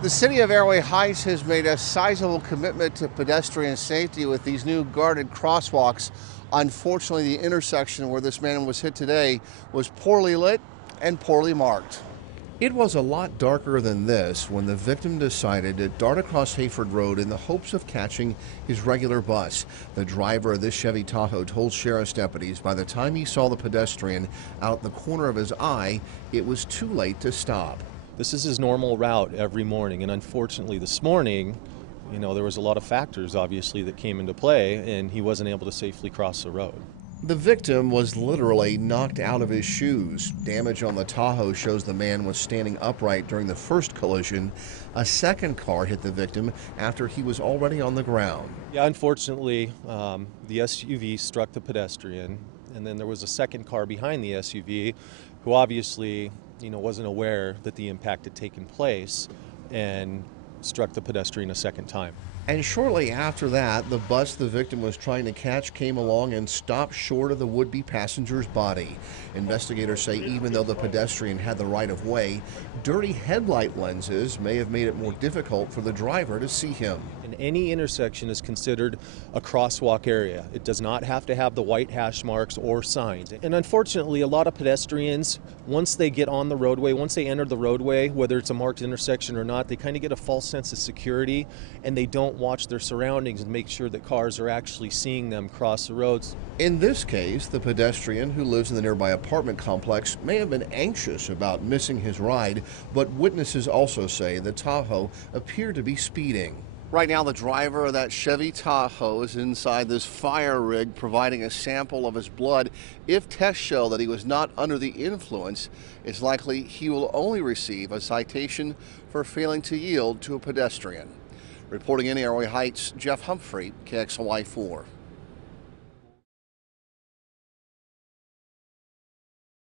The city of Airway Heights has made a sizable commitment to pedestrian safety with these new guarded crosswalks. Unfortunately, the intersection where this man was hit today was poorly lit and poorly marked. It was a lot darker than this when the victim decided to dart across Hayford Road in the hopes of catching his regular bus. The driver of this Chevy Tahoe told sheriff's deputies by the time he saw the pedestrian out the corner of his eye, it was too late to stop. This is his normal route every morning, and unfortunately this morning, there was a lot of factors obviously that came into play, and he wasn't able to safely cross the road. The victim was literally knocked out of his shoes. Damage on the Tahoe shows the man was standing upright during the first collision. A second car hit the victim after he was already on the ground. Yeah, unfortunately, the SUV struck the pedestrian, and then there was a second car behind the SUV who obviously wasn't aware that the impact had taken place and struck the pedestrian a second time. And shortly after that, the bus the victim was trying to catch came along and stopped short of the would-be passenger's body. Investigators say even though the pedestrian had the right of way, dirty headlight lenses may have made it more difficult for the driver to see him. And any intersection is considered a crosswalk area. It does not have to have the white hash marks or signs. And unfortunately, a lot of pedestrians, once they get on the roadway, once they enter the roadway, whether it's a marked intersection or not, they kind of get a false sense of security, and they don't watch their surroundings and make sure that cars are actually seeing them cross the roads. In this case, the pedestrian who lives in the nearby apartment complex may have been anxious about missing his ride, but witnesses also say the Tahoe appeared to be speeding. Right now, the driver of that Chevy Tahoe is inside this fire rig providing a sample of his blood. If tests show that he was not under the influence, it's likely he will only receive a citation for failing to yield to a pedestrian. Reporting in Airway Heights, Humphrey, KXLY4.